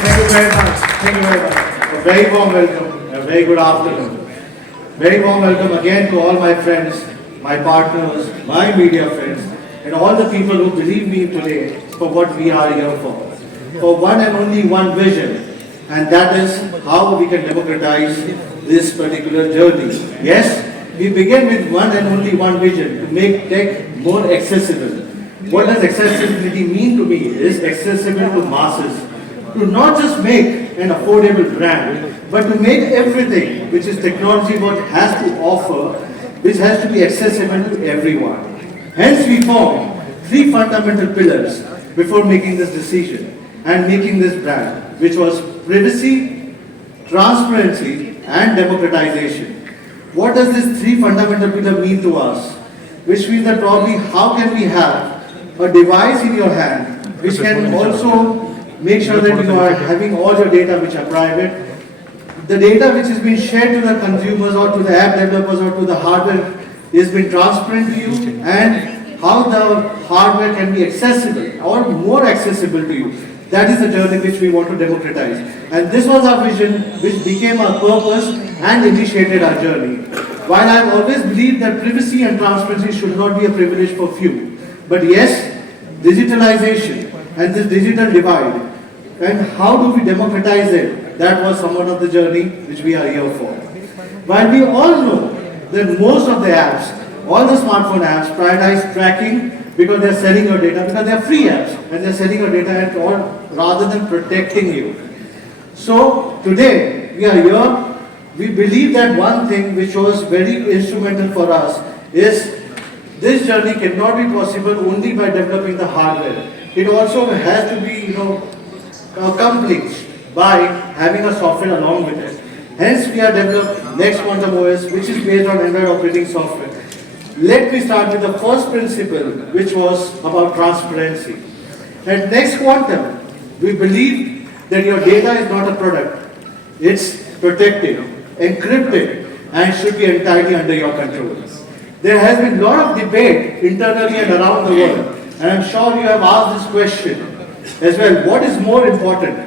Thank you very much. Thank you very much. A very warm welcome. A very good afternoon. Very warm welcome again to all my friends, my partners, my media friends, and all the people who believe me today for what we are here for. For one and only one vision, and that is how we can democratize this particular journey. Yes, we begin with one and only one vision to make tech more accessible. What does accessibility mean to me is accessible to masses, to not just make an affordable brand, but to make everything which is technology what has to offer, which has to be accessible to everyone. Hence we formed three fundamental pillars before making this decision and making this brand, which was privacy, transparency, and democratization. What does this three fundamental pillar mean to us? Which means that probably how can we have a device in your hand which can also make sure that you are having all your data which are private, the data which is being shared to the consumers or to the app developers or to the hardware is being transparent to you, and how the hardware can be accessible or more accessible to you. That is the journey which we want to democratize. And this was our vision which became our purpose and initiated our journey. While I have always believed that privacy and transparency should not be a privilege for few, but yes, digitalization and this digital divide, and how do we democratize it? That was somewhat of the journey which we are here for. While we all know that most of the apps, all the smartphone apps prioritize tracking because they're selling your data, because they're free apps and they're selling your data at all rather than protecting you. So today we are here. We believe that one thing which was very instrumental for us is this journey cannot be possible only by developing the hardware. It also has to be, accomplished by having a software along with it. Hence, we have developed Next Quantum OS, which is based on Android operating software. Let me start with the first principle, which was about transparency. At Next Quantum, we believe that your data is not a product. It's protected, encrypted, and should be entirely under your control. There has been a lot of debate internally and around the world, and I'm sure you have asked this question as well. What is more important,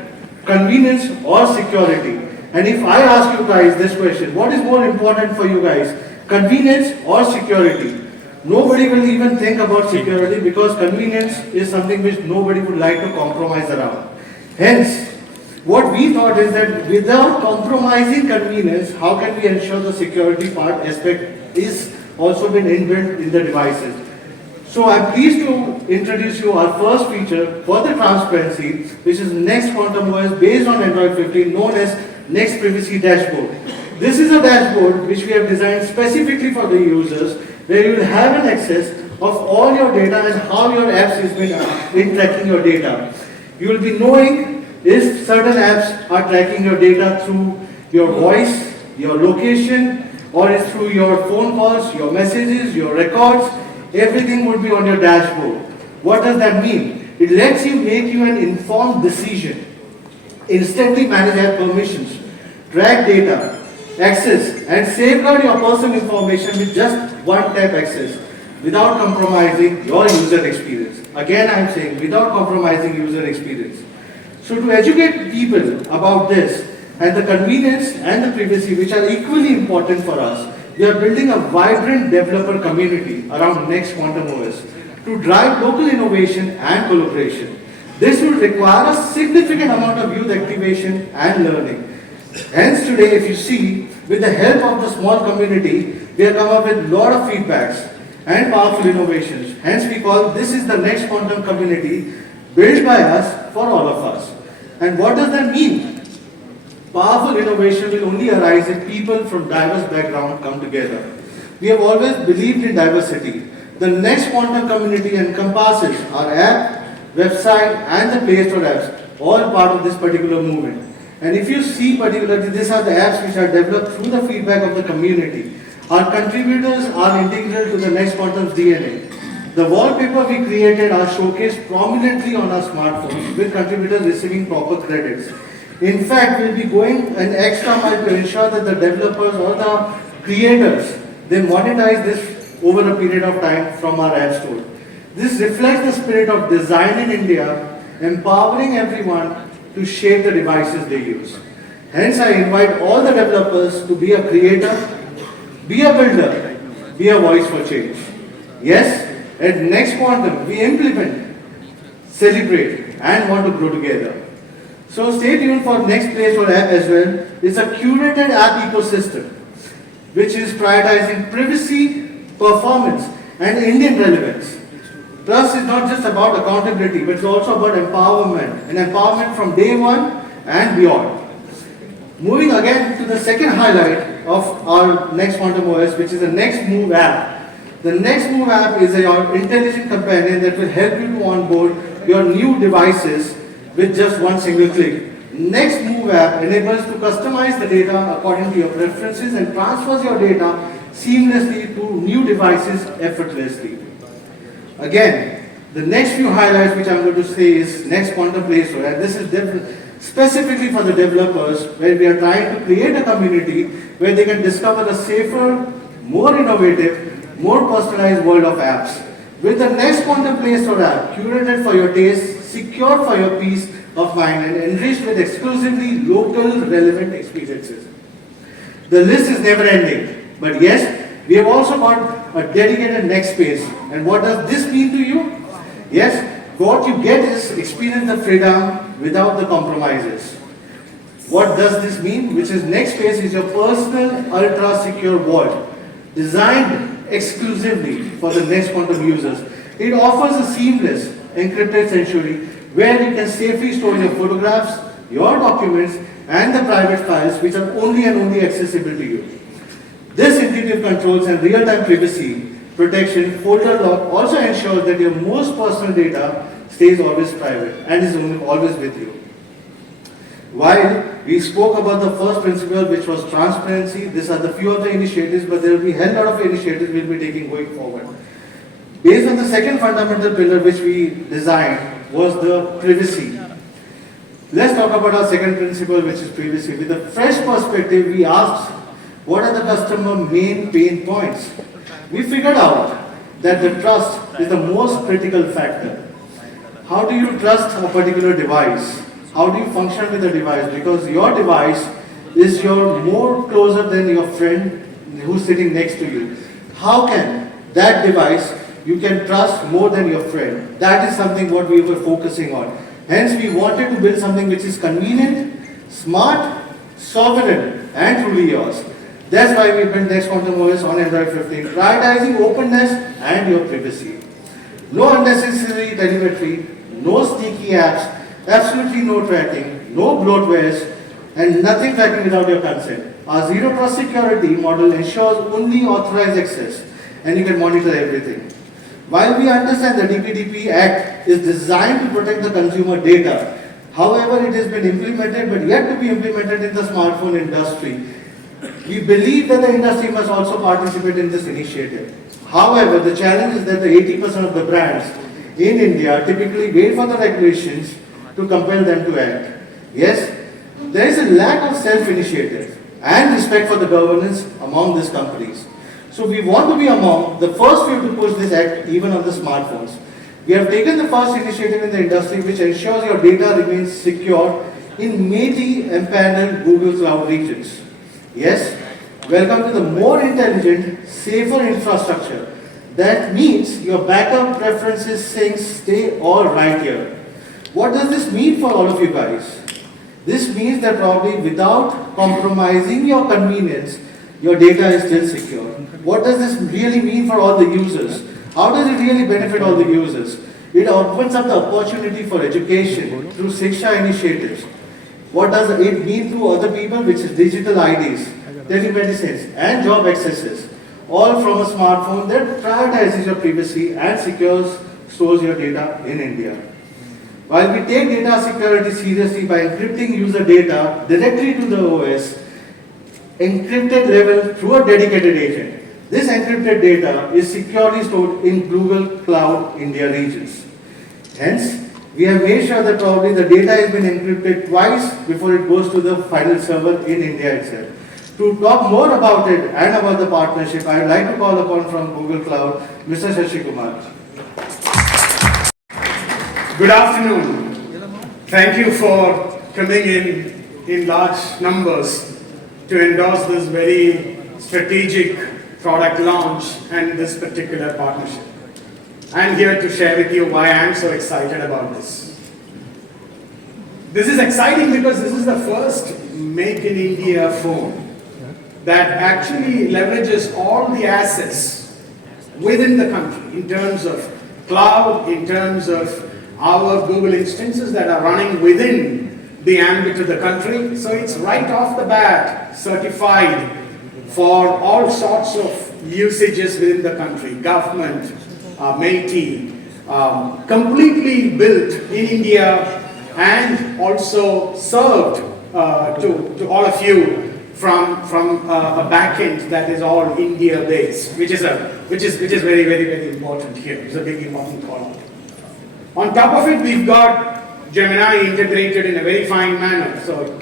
convenience or security? And if I ask you guys this question, what is more important for you guys, convenience or security? Nobody will even think about security because convenience is something which nobody would like to compromise around. Hence, what we thought is that without compromising convenience, how can we ensure the security part aspect is also been inbuilt in the devices? So I'm pleased to introduce you our first feature for the transparency, which is Next Quantum OS based on Android 15, known as Next Privacy Dashboard. This is a dashboard which we have designed specifically for the users, where you will have an access of all your data and how your apps has been tracking your data. You will be knowing if certain apps are tracking your data through your voice, your location, or it's through your phone calls, your messages, your records. Everything would be on your dashboard. What does that mean? It lets you make an informed decision, instantly manage app permissions, track data, access, and safeguard your personal information with just one tap access without compromising your user experience. Again, I'm saying without compromising user experience. So to educate people about this and the convenience and the privacy, which are equally important for us, we are building a vibrant developer community around Next Quantum OS to drive local innovation and collaboration. This will require a significant amount of youth activation and learning. Hence today, if you see, with the help of the small community, we have come up with a lot of feedbacks and powerful innovations. Hence we call this is the Next Quantum community built by us for all of us. And what does that mean? Powerful innovation will only arise if people from diverse backgrounds come together. We have always believed in diversity. The Next Quantum community encompasses our app, website, and the Play Store apps, all part of this particular movement. And if you see particularly, these are the apps which are developed through the feedback of the community. Our contributors are integral to the Next Quantum's DNA. The wallpaper we created are showcased prominently on our smartphones, with contributors receiving proper credits. In fact, we'll be going an extra mile to ensure that the developers or the creators, they monetize this over a period of time from our app store. This reflects the spirit of design in India, empowering everyone to shape the devices they use. Hence, I invite all the developers to be a creator, be a builder, be a voice for change. Yes, at Next Quantum, we implement, celebrate, and want to grow together. So stay tuned for next Play Store app as well. It's a curated app ecosystem which is prioritizing privacy, performance, and Indian relevance. Trust is not just about accountability, but it's also about empowerment, and empowerment from day one and beyond. Moving again to the second highlight of our Next Quantum OS, which is the Next Move app. The Next Move app is your intelligent companion that will help you to onboard your new devices with just one single click. Next Move app enables to customize the data according to your preferences and transfers your data seamlessly to new devices effortlessly. Again, the next few highlights which I'm going to say is Next Quantum Play Store, and this is specifically for the developers, where we are trying to create a community where they can discover a safer, more innovative, more personalized world of apps. With the Next Quantum Play Store app, curated for your taste, secure for your peace of mind, and enriched with exclusively local relevant experiences. The list is never ending, but yes, we have also got a dedicated Next space. And what does this mean to you? Yes, what you get is experience the freedom without the compromises. What does this mean? Which is Next space is your personal ultra secure vault designed exclusively for the Next Quantum users. It offers a seamless encrypted sanctuary where you can safely store your photographs, your documents, and the private files which are only and only accessible to you. This intuitive controls and real-time privacy protection folder lock also ensures that your most personal data stays always private and is always with you. While we spoke about the first principle, which was transparency, these are the few of the initiatives, but there will be a hell lot of initiatives we'll be taking going forward. Based on the second fundamental pillar which we designed was the privacy. Let's talk about our second principle, which is privacy. With a fresh perspective, we asked, what are the customer main pain points? We figured out that the trust is the most critical factor. How do you trust a particular device? How do you function with the device? Because your device is your more closer than your friend who's sitting next to you. How can that device you can trust more than your friend? That is something what we were focusing on. Hence, we wanted to build something which is convenient, smart, sovereign, and truly yours. That's why we built Next Quantum OS on Android 15, prioritizing openness and your privacy. No unnecessary telemetry, no sneaky apps, absolutely no tracking, no bloatwares, and nothing tracking without your consent. Our zero trust security model ensures only authorized access, and you can monitor everything. While we understand the DPDP Act is designed to protect the consumer data, however, it has been implemented but yet to be implemented in the smartphone industry. We believe that the industry must also participate in this initiative. However, the challenge is that the 80% of the brands in India typically wait for the regulations to compel them to act. Yes, there is a lack of self-initiative and respect for the governance among these companies. So we want to be among the first few to push this act even on the smartphones. We have taken the first initiative in the industry which ensures your data remains secure in mainly empaneled Google Cloud regions. Yes, welcome to the more intelligent, safer infrastructure. That means your backup preferences things stay all right here. What does this mean for all of you guys? This means that probably without compromising your convenience, your data is still secure. What does this really mean for all the users? How does it really benefit all the users? It opens up the opportunity for education through Shiksha initiatives. What does it mean to other people, which is digital IDs, telemedicines, and job accesses, all from a smartphone that prioritizes your privacy and stores your data in India. While we take data security seriously by encrypting user data directly to the OS, encrypted level through a dedicated agent, this encrypted data is securely stored in Google Cloud India regions. Hence, we have made sure that probably the data has been encrypted twice before it goes to the final server in India itself. To talk more about it and about the partnership, I would like to call upon from Google Cloud, Mr. Shashi Kumar. Good afternoon. Thank you for coming in large numbers to endorse this very strategic product launch and this particular partnership. I'm here to share with you why I'm so excited about this. This is exciting because this is the first Make in India phone that actually leverages all the assets within the country in terms of cloud, in terms of our Google instances that are running within the ambit of the country. So it's right off the bat certified for all sorts of usages within the country, government, Métis, completely built in India and also served to all of you from a backend that is all India based, which is very, very, very important here. It's a big important call. On top of it, we've got Gemini integrated in a very fine manner. So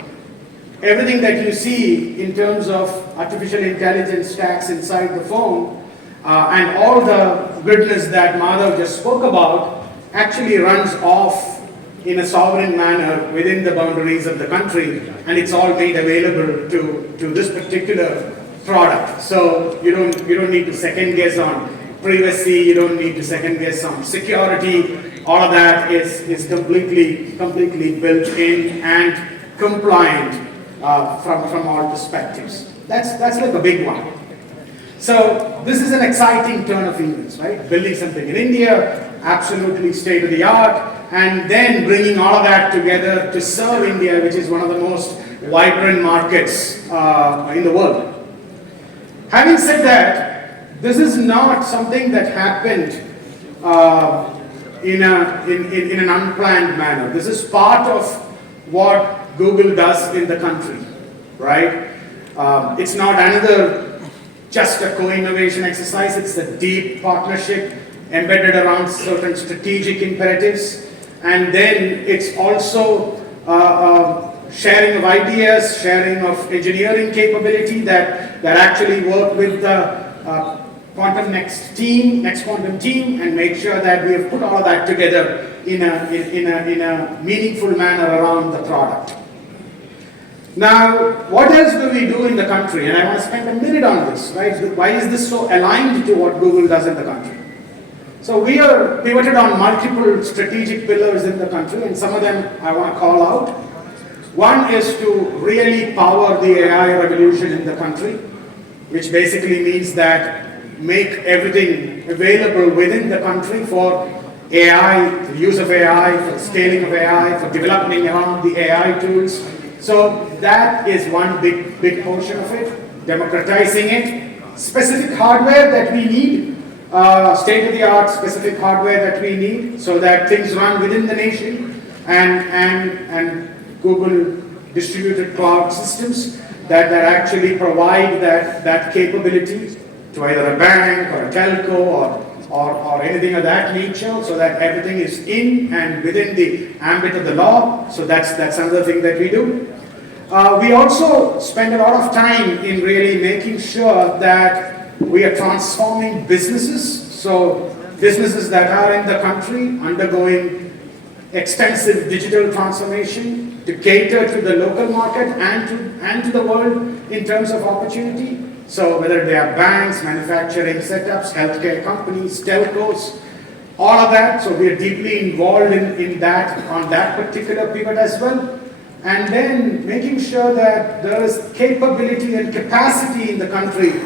everything that you see in terms of artificial intelligence stacks inside the phone and all the goodness that Madhav just spoke about actually runs off in a sovereign manner within the boundaries of the country, and it's all made available to this particular product. So you don't need to second guess on privacy, you don't need to second guess on security. All of that is completely built in and compliant from all perspectives. That's like a big one. So this is an exciting turn of events, right? Building something in India, absolutely state of the art, and then bringing all of that together to serve India, which is one of the most vibrant markets in the world. Having said that, this is not something that happened in an unplanned manner. This is part of what Google does in the country, right? It's not another just a co-innovation exercise, it's a deep partnership embedded around certain strategic imperatives. And then it's also sharing of ideas, sharing of engineering capability that actually work with the Next Quantum team and make sure that we have put all of that together in a meaningful manner around the product. Now, what else do we do in the country? And I want to spend a minute on this, right? Why is this so aligned to what Google does in the country? So we are pivoted on multiple strategic pillars in the country, and some of them I want to call out. One is to really power the AI revolution in the country, which basically means that make everything available within the country for AI, the use of AI, for scaling of AI, for developing around the AI tools. So that is one big portion of it, democratizing it, specific hardware that we need, state-of-the-art specific hardware that we need so that things run within the nation, and Google distributed cloud systems that actually provide that capability to either a bank or a telco or anything of that nature, so that everything is in and within the ambit of the law. So that's another thing that we do. We also spend a lot of time in really making sure that we are transforming businesses. So businesses that are in the country undergoing extensive digital transformation to cater to the local market and to the world in terms of opportunity. So whether they are banks, manufacturing setups, healthcare companies, telcos, all of that. So we are deeply involved in that, on that particular pivot as well. And then making sure that there is capability and capacity in the country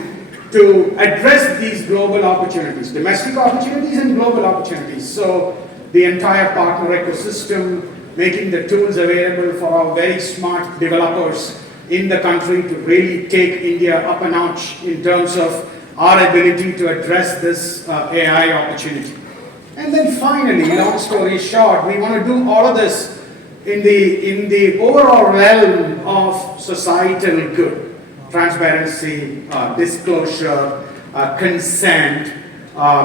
to address these global opportunities, domestic opportunities and global opportunities. So the entire partner ecosystem, making the tools available for our very smart developers in the country to really take India up a notch in terms of our ability to address this AI opportunity. And then finally, long story short, we want to do all of this in the overall realm of societal good, transparency, disclosure, consent,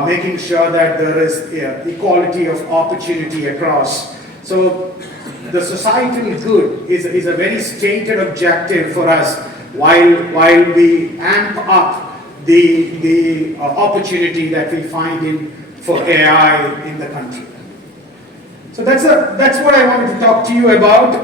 making sure that there is equality of opportunity across. So the societal good is a very stated objective for us while we amp up the opportunity that we find for AI in the country. So So that's what I wanted to talk to you about.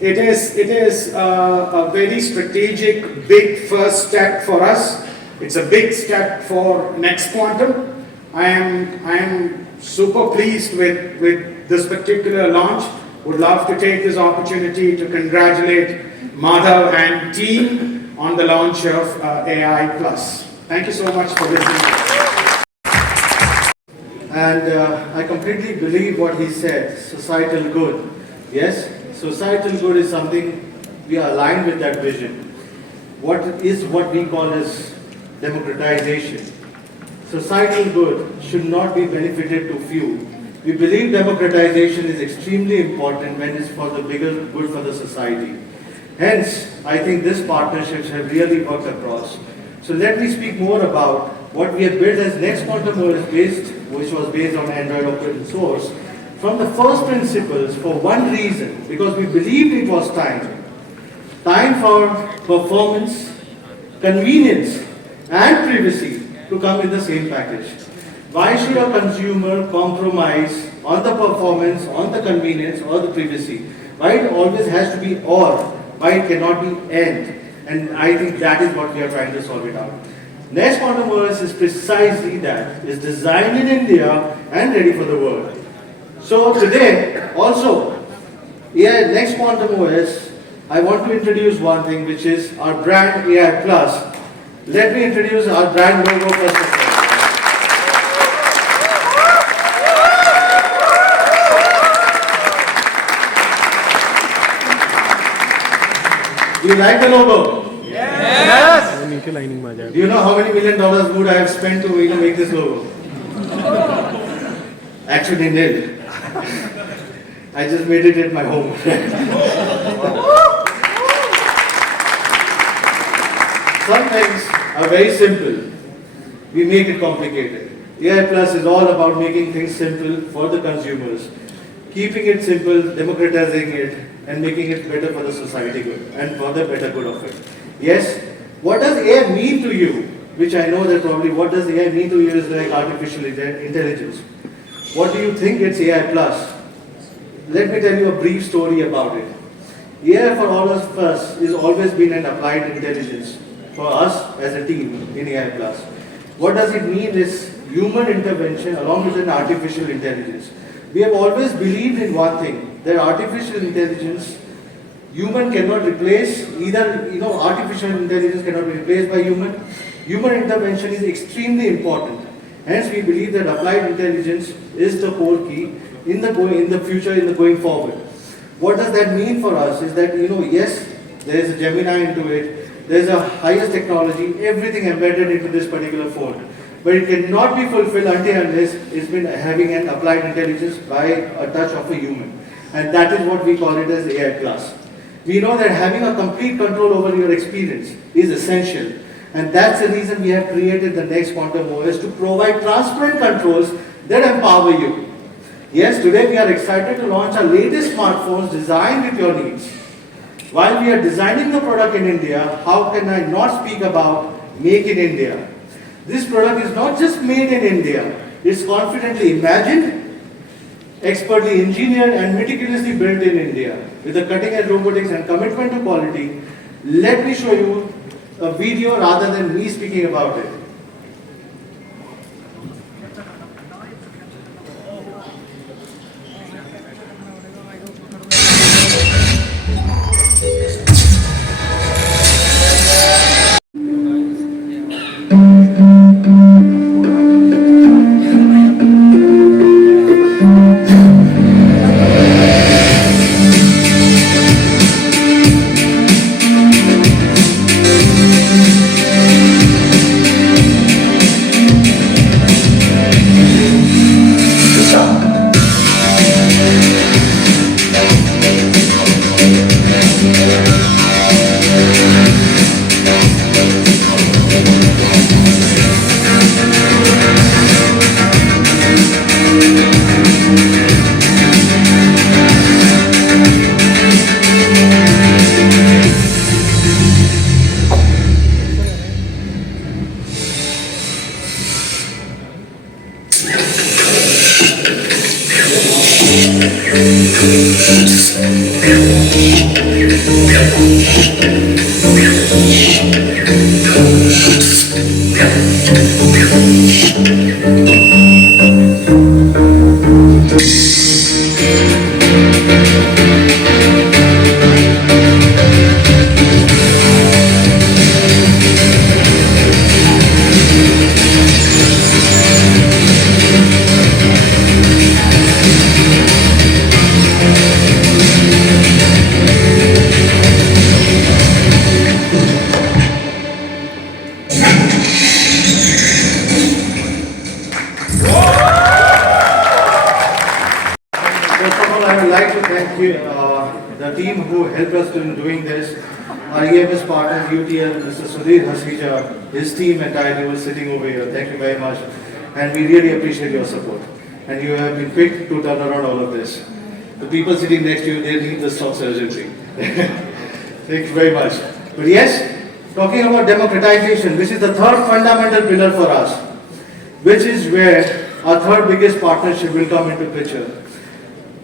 It is a very strategic, big first step for us. It's a big step for Next Quantum. I am super pleased with this particular launch. Would love to take this opportunity to congratulate Madhav and team on the launch of AI Plus. Thank you so much for listening. And I completely believe what he said, societal good. Yes, societal good is something we are aligned with that vision. What we call as democratization. Societal good should not be benefited to few. We believe democratization is extremely important when it's for the bigger good for the society. Hence, I think these partnerships have really worked across. So let me speak more about what we have built as Next Quantum OS which was based on Android open source, from the first principles for one reason, because we believed it was time. Time for performance, convenience, and privacy to come in the same package. Why should a consumer compromise on the performance, on the convenience, or the privacy? Why it always has to be or, why it cannot be and? And I think that is what we are trying to solve it out. Next Quantum OS is precisely that. It's designed in India and ready for the world. So today, also, Next Quantum OS, I want to introduce one thing, which is our brand AI Plus. Let me introduce our brand logo first of all. Do you like the logo? Yes. Do you know how many $1 million would I have spent to make this logo? Actually, nil. I just made it at my home. Some things are very simple. We make it complicated. AI Plus is all about making things simple for the consumers, keeping it simple, democratizing it, and making it better for the society good and for the better good of it. Yes, what does AI mean to you? Which I know that probably what does AI mean to you is like artificial intelligence. What do you think it's AI Plus? Let me tell you a brief story about it. AI for all of us has always been an applied intelligence for us as a team in AI Plus. What does it mean is human intervention along with an artificial intelligence. We have always believed in one thing, that artificial intelligence, human cannot replace, artificial intelligence cannot be replaced by human. Human intervention is extremely important. Hence, we believe that applied intelligence is the core key in the future, going forward. What does that mean for us is that, yes, there is a Gemini into it, there is a highest technology, everything embedded into this particular phone. But it cannot be fulfilled until unless it's been having an applied intelligence by a touch of a human. And that is what we call it as AI Plus. We know that having a complete control over your experience is essential. And that's the reason we have created the Next Quantum OS to provide transparent controls that empower you. Yes, today we are excited to launch our latest smartphones designed with your needs. While we are designing the product in India, how can I not speak about Make in India? This product is not just made in India, it's confidently imagined, expertly engineered and meticulously built in India. With a cutting-edge robotics and commitment to quality, let me show you a video rather than me speaking about it. First of all, I would like to thank you, the team who helped us in doing this. Our EMS partner, UTL, Mr. Sudhir Hasija, his team entirely was sitting over here. Thank you very much. And we really appreciate your support. And you have been quick to turn around all of this. The people sitting next to you, they need the stocks urgently. Thank you very much. But yes, talking about democratization, which is the third fundamental pillar for us, which is where our third biggest partnership will come into picture.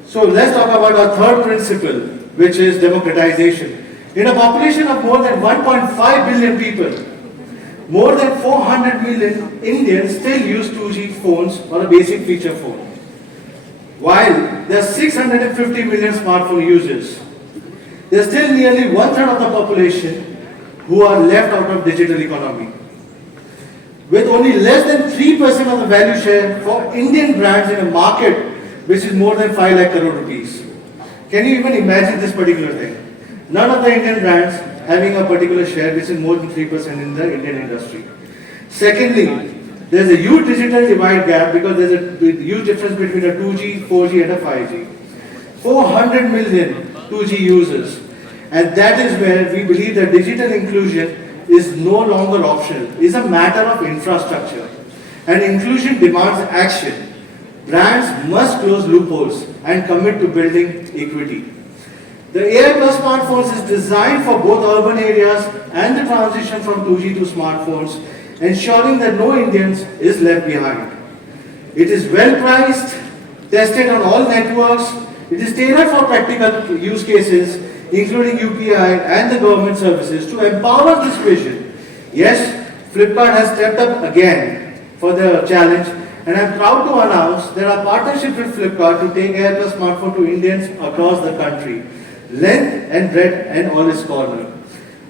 So let's talk about our third principle, which is democratization. In a population of more than 1.5 billion people, more than 400 million Indians still use 2G phones or a basic feature phone. While there are 650 million smartphone users, there are still nearly one-third of the population who are left out of digital economy. With only less than 3% of the value share for Indian brands in a market which is more than 5 lakh crore rupees. Can you even imagine this particular thing? None of the Indian brands having a particular share which is more than 3% in the Indian industry. Secondly, there's a huge digital divide gap because there's a huge difference between a 2G, 4G and a 5G. 400 million 2G users. And that is where we believe that digital inclusion is no longer optional. It's a matter of infrastructure. And inclusion demands action. Brands must close loopholes and commit to building equity. The AI Plus smartphones is designed for both urban areas and the transition from 2G to smartphones, ensuring that no Indians is left behind. It is well priced, tested on all networks. It is tailored for practical use cases, including UPI and the government services, to empower this vision. Yes, Flipkart has stepped up again for the challenge, and I'm proud to announce that our partnership with Flipkart to take AI Plus smartphone to Indians across the country, length and breadth and all its corner.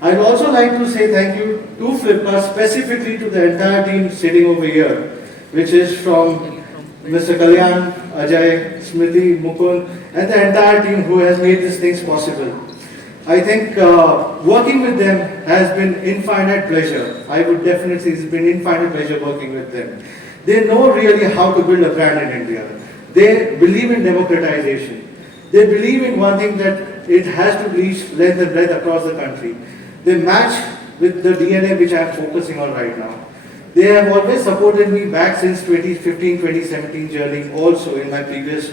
I'd also like to say thank you to Flipkart, specifically to the entire team sitting over here, which is from Mr. Kalyan, Ajay, Smriti, Mukund, and the entire team who has made these things possible. I think working with them has been infinite pleasure. I would definitely say it's been infinite pleasure working with them. They know really how to build a brand in India. They believe in democratization. They believe in one thing, that it has to reach length and breadth across the country. They match with the DNA which I am focusing on right now. They have always supported me back since 2015, 2017 journey, also in my previous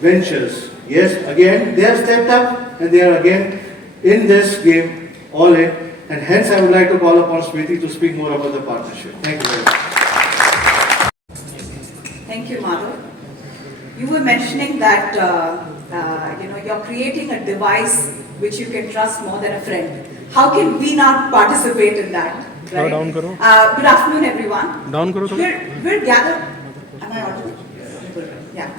ventures. Yes, again, they have stepped up and they are again in this game, all in. And hence I would like to call upon Smriti to speak more about the partnership. Thank you very much. Thank you, Madhav. You were mentioning that you're creating a device which you can trust more than a friend. How can we not participate in that? Right? Down karo. Good afternoon, everyone. Down karo. We're gathered. Am I audible? Yeah.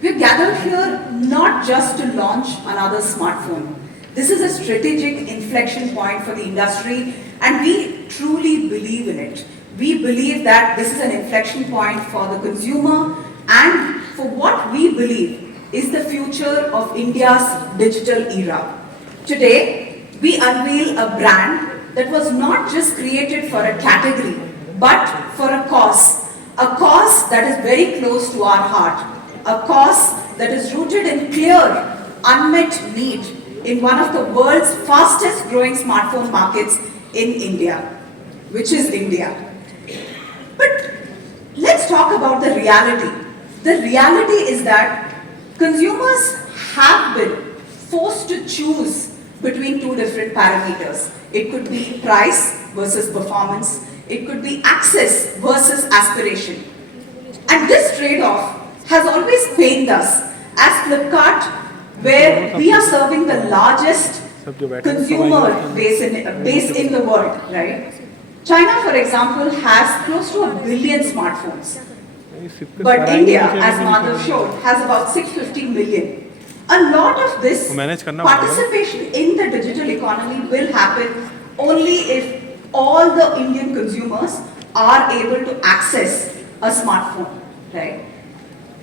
We're gathered here not just to launch another smartphone. This is a strategic inflection point for the industry, and we truly believe in it. We believe that this is an inflection point for the consumer and for what we believe is the future of India's digital era. Today, we unveil a brand that was not just created for a category, but for a cause that is very close to our heart, a cause that is rooted in clear, unmet need in one of the world's fastest growing smartphone markets in India, which is India. But let's talk about the reality. The reality is that consumers have been forced to choose between two different parameters. It could be price versus performance. It could be access versus aspiration. And this trade-off has always pained us as Flipkart, where we are serving the largest consumer base in the world, right? China, for example, has close to 1 billion smartphones. But India, as Madhav showed, has about 650 million. A lot of this participation in the digital economy will happen only if all the Indian consumers are able to access a smartphone, right?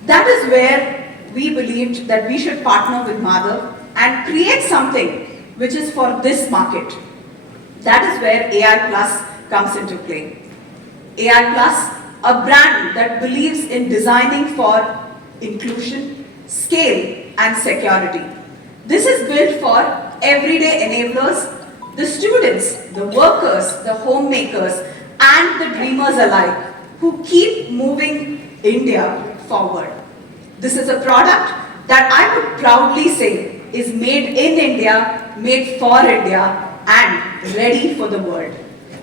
That is where we believed that we should partner with Madhav and create something which is for this market. That is where AI Plus comes into play. AI Plus, a brand that believes in designing for inclusion, scale, and security. This is built for everyday enablers, the students, the workers, the homemakers, and the dreamers alike who keep moving India forward. This is a product that I would proudly say is made in India, made for India, and ready for the world.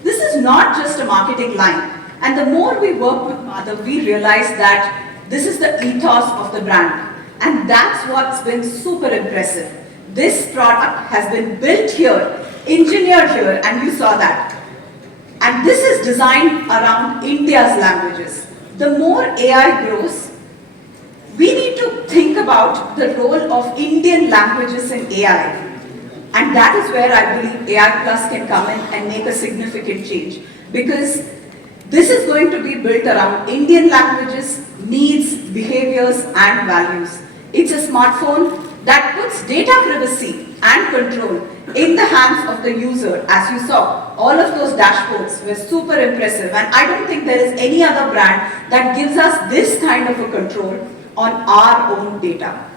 This is not just a marketing line. And the more we work with Madhav, we realize that this is the ethos of the brand. And that's what's been super impressive. This product has been built here, engineered here, and you saw that. And this is designed around India's languages. The more AI grows, we need to think about the role of Indian languages in AI. And that is where I believe AI Plus can come in and make a significant change. Because this is going to be built around Indian languages, needs, behaviors, and values. It's a smartphone that puts data privacy and control in the hands of the user. As you saw, all of those dashboards were super impressive, and I don't think there is any other brand that gives us this kind of a control on our own data.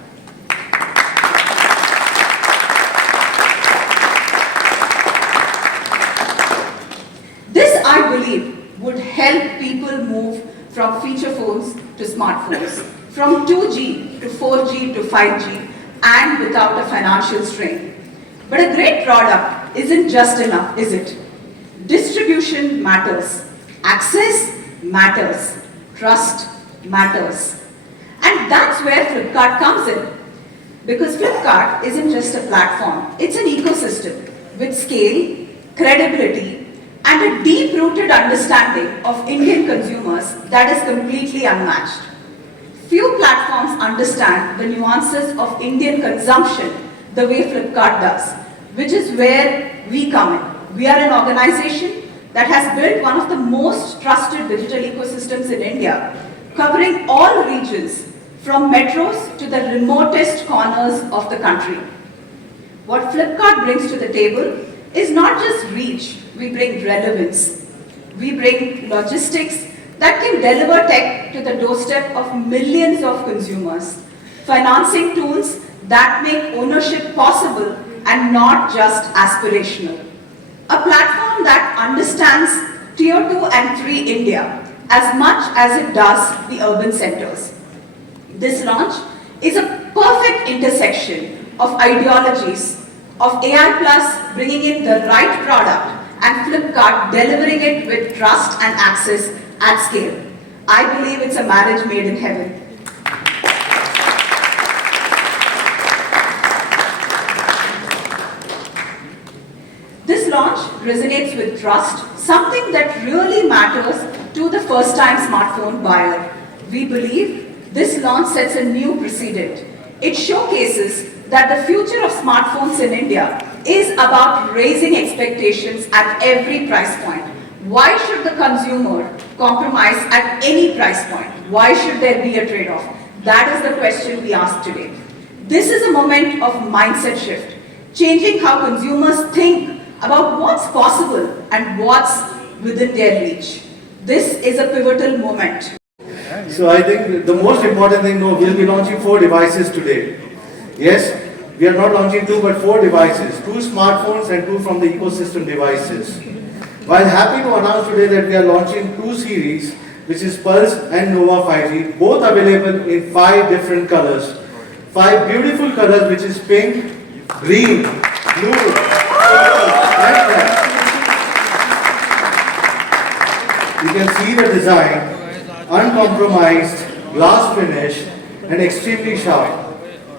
This, I believe, would help people move from feature phones to smartphones, from 2G to 4G to 5G, and without a financial strain. But a great product isn't just enough, is it? Distribution matters, access matters, trust matters. And that's where Flipkart comes in. Because Flipkart isn't just a platform, it's an ecosystem with scale, credibility, and a deep-rooted understanding of Indian consumers that is completely unmatched. Few platforms understand the nuances of Indian consumption the way Flipkart does, which is where we come in. We are an organization that has built one of the most trusted digital ecosystems in India, covering all regions, from metros to the remotest corners of the country. What Flipkart brings to the table is not just reach, we bring relevance. We bring logistics that can deliver tech to the doorstep of millions of consumers, financing tools that make ownership possible and not just aspirational. A platform that understands Tier 2 and 3 India as much as it does the urban centers. This launch is a perfect intersection of ideologies, of AI Plus bringing in the right product and Flipkart delivering it with trust and access at scale. I believe it's a marriage made in heaven. This launch resonates with trust, something that really matters to the first-time smartphone buyer. We believe this launch sets a new precedent. It showcases that the future of smartphones in India is about raising expectations at every price point. Why should the consumer compromise at any price point? Why should there be a trade-off? That is the question we ask today. This is a moment of mindset shift, changing how consumers think about what's possible and what's within their reach. This is a pivotal moment. So I think the most important thing, no, we'll be launching 4 devices today. Yes, we are not launching 2 but 4 devices, 2 smartphones and 2 from the ecosystem devices. While happy to announce today that we are launching 2 series, which is Pulse and Nova 5G, both available in 5 different colors. 5 beautiful colors, which is pink, green, blue, purple, and black. You can see the design, uncompromised, glass finish, and extremely sharp.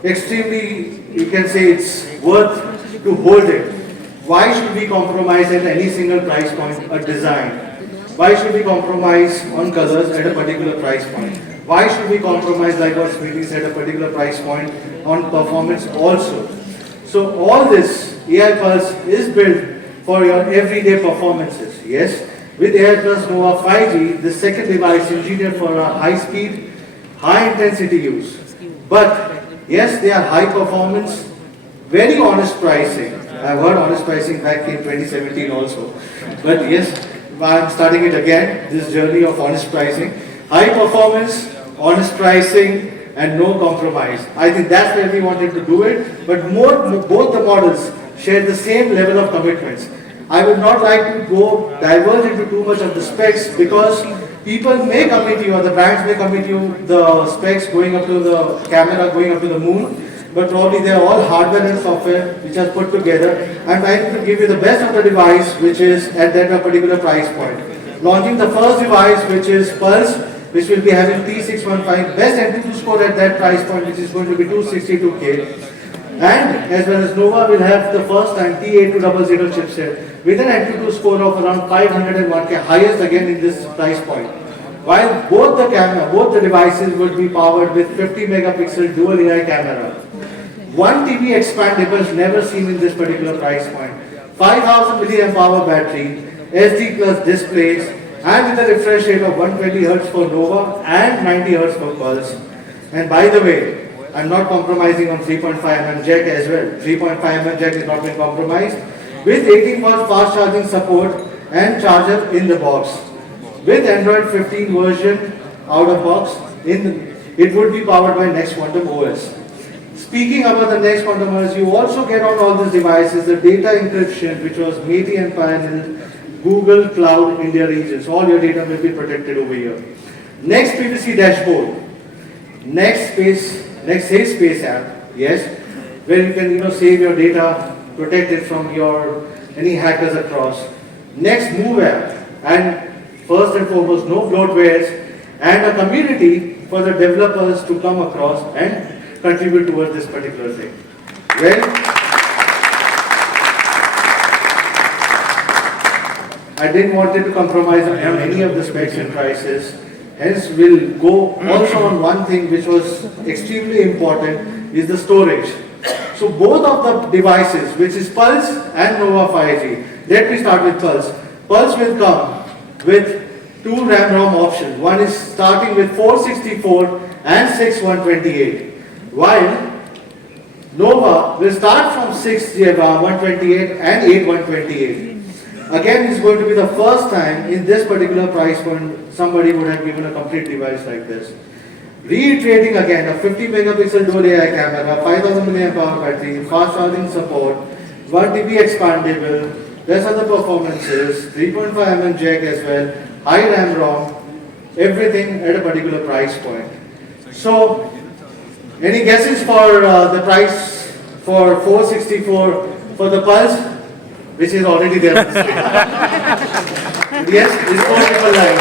Extremely, you can say it's worth to hold it. Why should we compromise at any single price point or design? Why should we compromise on colors at a particular price point? Why should we compromise, like what Smriti said, a particular price point on performance also? So all this AI Pulse is built for your everyday performances. Yes, with AI Plus Nova 5G, the second device engineered for a high speed, high intensity use. But yes, they are high performance, very honest pricing. I've heard honest pricing back in 2017 also. But yes, I'm starting it again, this journey of honest pricing. High performance, honest pricing, and no compromise. I think that's where we wanted to do it. But both the models share the same level of commitments. I would not like to go diverge into too much of the specs because people may commit you, or the brands may commit you the specs going up to the camera, going up to the moon, but probably they are all hardware and software which are put together. I'm trying to give you the best of the device which is at that particular price point. Launching the first device which is Pulse, which will be having T615 best Antutu score at that price point, which is going to be 262K. And as well as Nova will have the first time T8200 chipset with an Antutu score of around 501K, highest again in this price point. While both the devices will be powered with 50 megapixel dual AI camera. 1 TB expandable never seen in this particular price point. 5000 milliamp hour battery, SD plus displays, and with a refresh rate of 120 Hz for Nova and 90 Hz for Pulse. And by the way, I'm not compromising on 3.5 mm jack as well. 3.5 mm jack is not being compromised. With 18 volt fast charging support and charger in the box. With Android 15 version out of box, it would be powered by Next Quantum OS. Speaking about the Next Quantum OS, you also get on all these devices the data encryption, which was made and pioneered Google Cloud India regions. All your data will be protected over here. Next privacy dashboard. Next Safe Space app, yes, where you can save your data, protect it from any hackers across. Next Move app, and first and foremost, no bloatwares, and a community for the developers to come across and contribute towards this particular thing. Well, I didn't want it to compromise on any of the specs and prices. Hence, we'll go also on one thing which was extremely important is the storage. So both of the devices, which is Pulse and Nova 5G, let me start with Pulse. Pulse will come with 2 RAM-ROM options. One is starting with 464 and 6128. While Nova will start from 6 GB, 128 and 8128. Again, it's going to be the first time in this particular price point somebody would have given a complete device like this. Reiterating again, a 50 megapixel dual AI camera, 5000 mAh battery, fast charging support, 1 TB expandable, rest of the performances, 3.5 mm jack as well, high RAM ROM, everything at a particular price point. So, any guesses for the price for 464 for the Pulse? Which is already there on the screen. Yes, it's 499.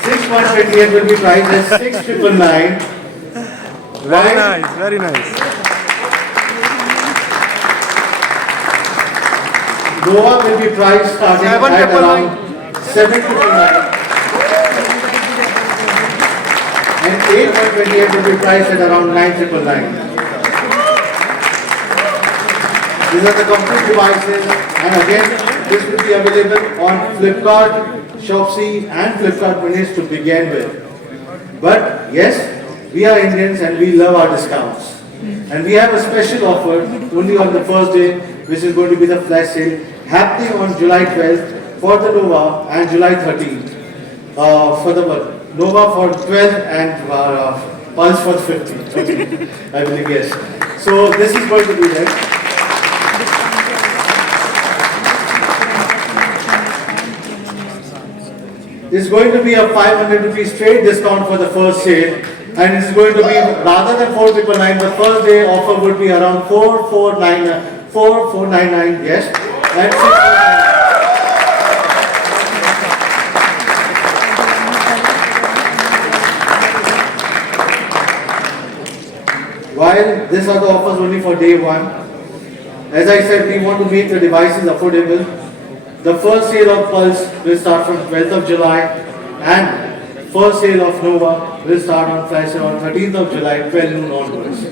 6128 will be priced as 6999. Very nice, very nice. Nova will be priced starting at around 799. And 8128 will be priced at around 9999. These are the complete devices, and again, this will be available on Flipkart, Shopsy, and Flipkart Minis to begin with. But yes, we are Indians and we love our discounts. And we have a special offer only on the first day, which is going to be the flash sale, happening on July 12th for the Nova and July 13th for the Nova for 12 and Pulse for 50. Okay, I believe yes. So this is going to be there. It's going to be a 500 rupees straight discount for the first sale, and it's going to be rather than 4,999, the first day offer would be around 4,499, yes, and 6,499. While this are the offers only for day one, as I said, we want to make the devices affordable. The first sale of Pulse will start from 12th of July and first sale of Nova will start on Friday on 13th of July, 12 noon onwards.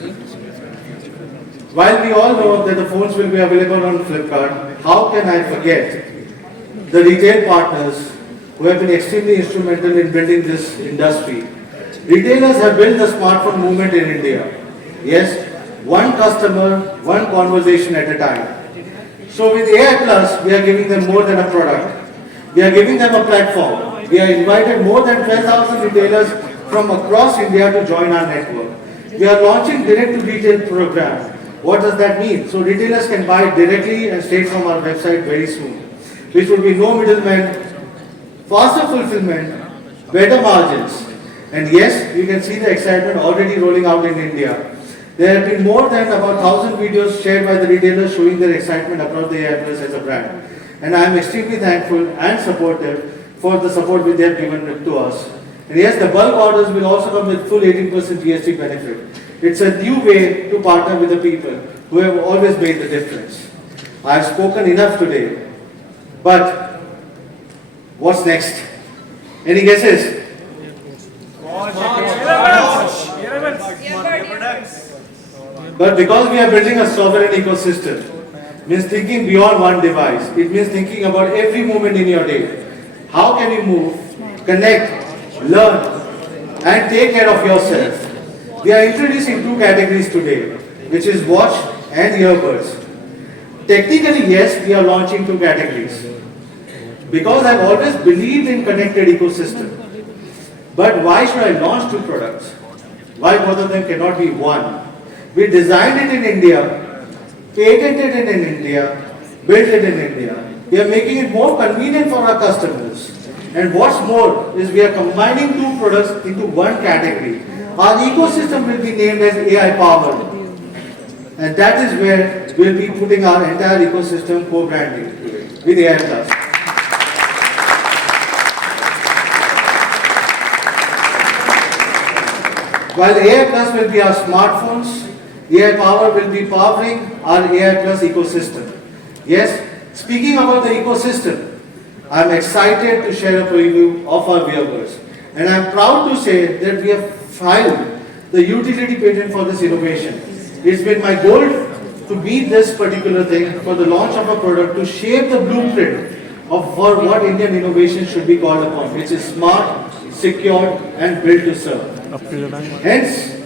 While we all know that the phones will be available on Flipkart, how can I forget the retail partners who have been extremely instrumental in building this industry? Retailers have built the smartphone movement in India. Yes, one customer, one conversation at a time. So with AI Plus, we are giving them more than a product. We are giving them a platform. We have invited more than 12,000 retailers from across India to join our network. We are launching direct-to-retail program. What does that mean? So retailers can buy directly and straight from our website very soon, which will be no middlemen, faster fulfillment, better margins. And yes, you can see the excitement already rolling out in India. There have been more than about 1,000 videos shared by the retailers showing their excitement across the AI Plus as a brand. And I am extremely thankful and supportive for the support which they have given to us. And yes, the bulk orders will also come with full 18% GST benefit. It's a new way to partner with the people who have always made the difference. I have spoken enough today, but what's next? Any guesses? But because we are building a sovereign ecosystem, means thinking beyond one device. It means thinking about every moment in your day. How can you move, connect, learn, and take care of yourself? We are introducing two categories today, which is watch and earbuds. Technically, yes, we are launching two categories. Because I've always believed in connected ecosystem. But why should I launch two products? Why both of them cannot be one? We designed it in India, patented it in India, built it in India. We are making it more convenient for our customers. And what's more is we are combining two products into one category. Our ecosystem will be named as AI powered. And that is where we'll be putting our entire ecosystem co-branding to it with AI Plus. While AI Plus will be our smartphones, AI Power will be powering our AI Plus ecosystem. Yes, speaking about the ecosystem, I am excited to share a preview of our wearables. And I am proud to say that we have filed the utility patent for this innovation. It's been my goal to beat this particular thing for the launch of a product to shape the blueprint for what Indian innovation should be called upon, which is smart, secure, and built to serve. Hence,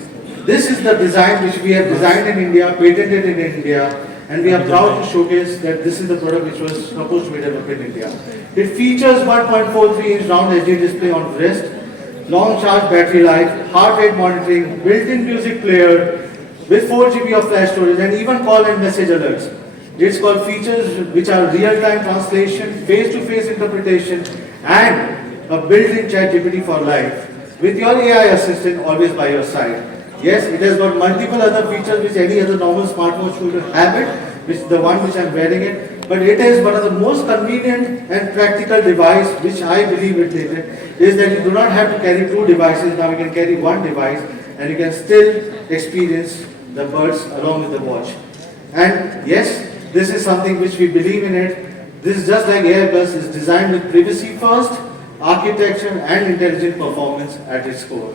this is the design which we have designed in India, patented in India, and we are proud to showcase that this is the product which was supposed to be developed in India. It features 1.43-inch round HD display on wrist, long charge battery life, heart rate monitoring, built-in music player with 4 GB of flash storage, and even call and message alerts. It's got features which are real-time translation, face-to-face interpretation, and a built-in chat GPT for life, with your AI assistant always by your side. Yes, it has got multiple other features which any other normal smartphone should have it, which the one which I am wearing it. But it is one of the most convenient and practical device which I believe it is that you do not have to carry two devices. Now you can carry one device and you can still experience the birds along with the watch. And yes, this is something which we believe in it. This is just like Airbus is designed with privacy first, architecture and intelligent performance at its core.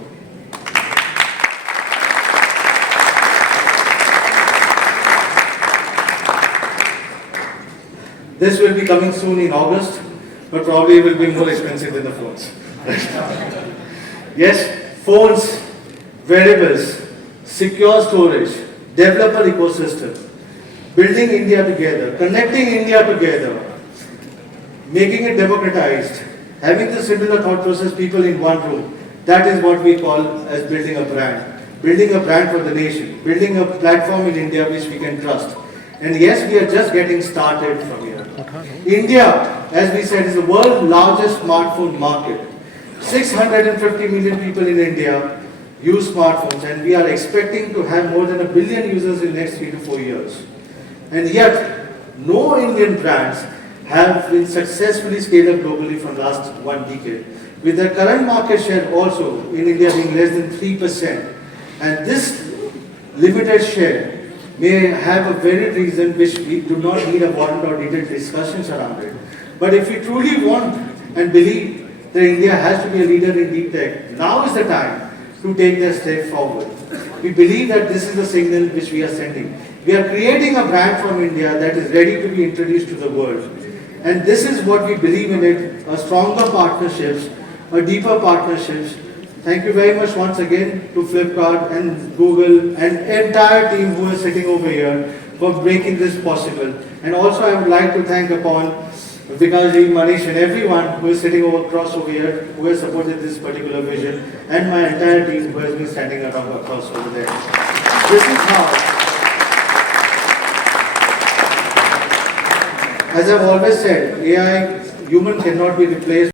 This will be coming soon in August, but probably it will be more expensive than the phones. Yes, phones, wearables, secure storage, developer ecosystem, building India together, connecting India together, making it democratized, having the similar thought process people in one room. That is what we call as building a brand. Building a brand for the nation, building a platform in India which we can trust. And yes, we are just getting started from here. India, as we said, is the world's largest smartphone market. 650 million people in India use smartphones, and we are expecting to have more than 1 billion users in the next 3 to 4 years. And yet, no Indian brands have been successfully scaled up globally from last 1 decade, with their current market share also in India being less than 3%. And this limited share may have a very reason which we do not need a warrant or needed discussions around it. But if we truly want and believe that India has to be a leader in deep tech, now is the time to take that step forward. We believe that this is the signal which we are sending. We are creating a brand from India that is ready to be introduced to the world. And this is what we believe in it, a stronger partnerships, a deeper partnerships. Thank you very much once again to Flipkart and Google and entire team who is sitting over here for making this possible. And also I would like to thank upon Vikasji, Manish and everyone who is sitting across over here, who has supported this particular vision, and my entire team who has been standing around across over there. This is how, as I've always said, AI, human cannot be replaced